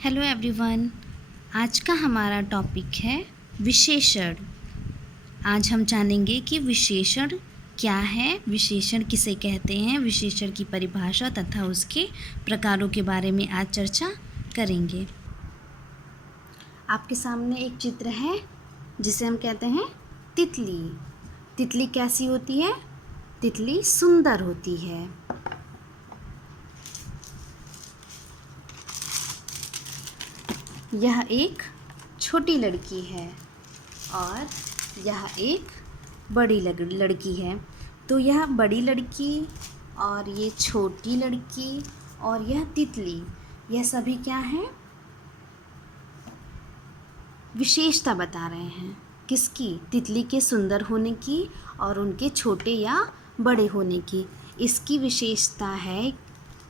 Hello everyone. आज का हमारा टॉपिक है विशेषण। आज हम जानेंगे कि विशेषण क्या है, विशेषण किसे कहते हैं, विशेषण की परिभाषा तथा उसके प्रकारों के बारे में आज चर्चा करेंगे। आपके सामने एक चित्र है जिसे हम कहते हैं तितली। तितली कैसी होती है? तितली सुंदर होती है। यह एक छोटी लड़की है और यह एक बड़ी लड़की है। तो यह बड़ी लड़की और ये छोटी लड़की और यह तितली, यह सभी क्या हैं? विशेषता बता रहे हैं। किसकी? तितली के सुंदर होने की और उनके छोटे या बड़े होने की। इसकी विशेषता है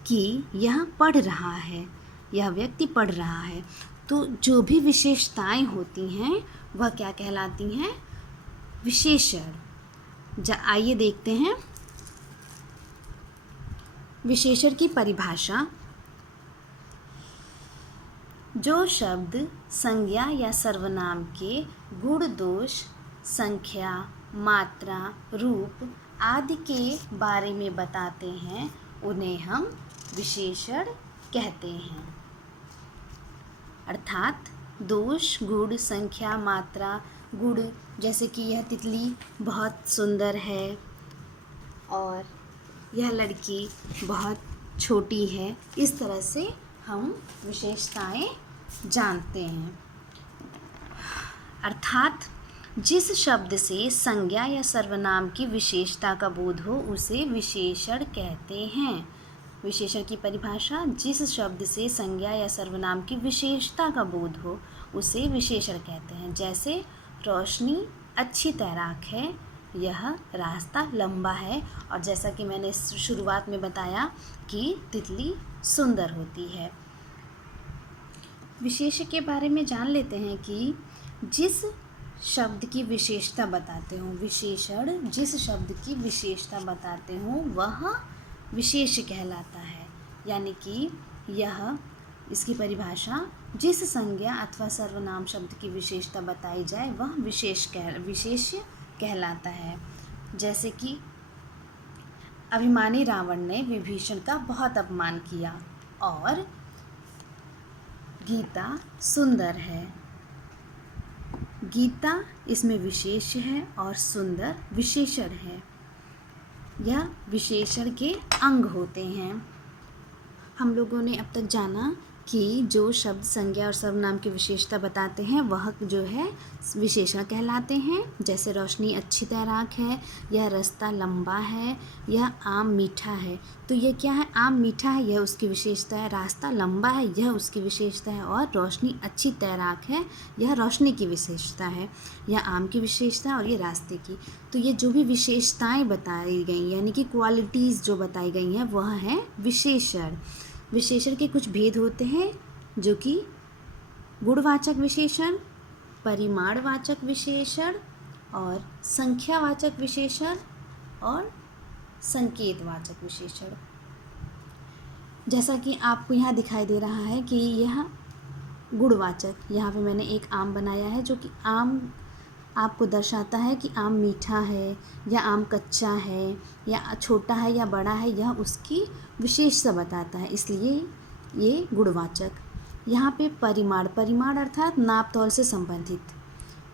कि यह पढ़ रहा है, यह व्यक्ति पढ़ रहा है। तो जो भी विशेषताएं होती हैं वह क्या कहलाती हैं? विशेषण। आइए देखते हैं विशेषण की परिभाषा। जो शब्द संज्ञा या सर्वनाम के गुण, दोष, संख्या, मात्रा, रूप आदि के बारे में बताते हैं उन्हें हम विशेषण कहते हैं। अर्थात दोष, गुण, संख्या, मात्रा, गुण, जैसे कि यह तितली बहुत सुंदर है और यह लड़की बहुत छोटी है। इस तरह से हम विशेषताएं जानते हैं। अर्थात जिस शब्द से संज्ञा या सर्वनाम की विशेषता का बोध हो उसे विशेषण कहते हैं। विशेषण की परिभाषा: जिस शब्द से संज्ञा या सर्वनाम की विशेषता का बोध हो उसे विशेषण कहते हैं। जैसे रोशनी अच्छी तैराक है, यह रास्ता लंबा है, और जैसा कि मैंने शुरुआत में बताया कि तितली सुंदर होती है। विशेष के बारे में जान लेते हैं कि जिस शब्द की विशेषता बताते हों, विशेषण जिस शब्द की विशेषता बताते हों वह विशेष कहलाता है। यानी कि यह, इसकी परिभाषा, जिस संज्ञा अथवा सर्वनाम शब्द की विशेषता बताई जाए वह विशेष कहलाता है। जैसे कि अभिमानी रावण ने विभीषण का बहुत अपमान किया और गीता सुंदर है। गीता इसमें विशेष है और सुंदर विशेषण है। यह विशेषण के अंग होते हैं। हम लोगों ने अब तक जाना कि जो शब्द संज्ञा और सर्वनाम की विशेषता बताते हैं वह जो है विशेषण कहलाते हैं। जैसे रोशनी अच्छी तैराक है, यह रास्ता लंबा है, यह आम मीठा है। तो यह क्या है? आम मीठा है, यह उसकी विशेषता है। रास्ता लंबा है, यह उसकी विशेषता है। और रोशनी अच्छी तैराक है, यह रोशनी की विशेषता है। यह आम की विशेषता और ये रास्ते की। तो ये जो भी विशेषताएं बताई गई, यानी कि क्वालिटीज़ जो बताई गई हैं वह है विशेषण। विशेषण के कुछ भेद होते हैं जो कि गुणवाचक विशेषण, परिमाणवाचक विशेषण और संख्यावाचक विशेषण और संकेतवाचक विशेषण। जैसा कि आपको यहाँ दिखाई दे रहा है कि यह गुणवाचक, यहाँ पे मैंने एक आम बनाया है जो कि आम आपको दर्शाता है कि आम मीठा है या आम कच्चा है या छोटा है या बड़ा है, यह उसकी विशेषता बताता है, इसलिए ये गुणवाचक। यहाँ पे परिमाण अर्थात नाप तौल से संबंधित,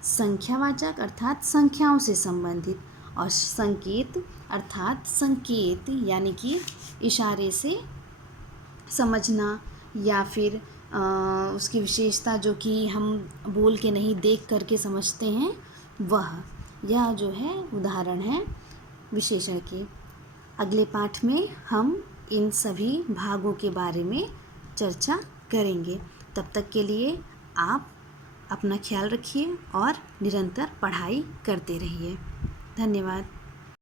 संख्यावाचक अर्थात संख्याओं से संबंधित, और संकेत अर्थात संकेत यानी कि इशारे से समझना या फिर उसकी विशेषता जो कि हम बोल के नहीं देख करके समझते हैं वह, यह जो है उदाहरण है विशेषण के। अगले पाठ में हम इन सभी भागों के बारे में चर्चा करेंगे। तब तक के लिए आप अपना ख्याल रखिए और निरंतर पढ़ाई करते रहिए। धन्यवाद।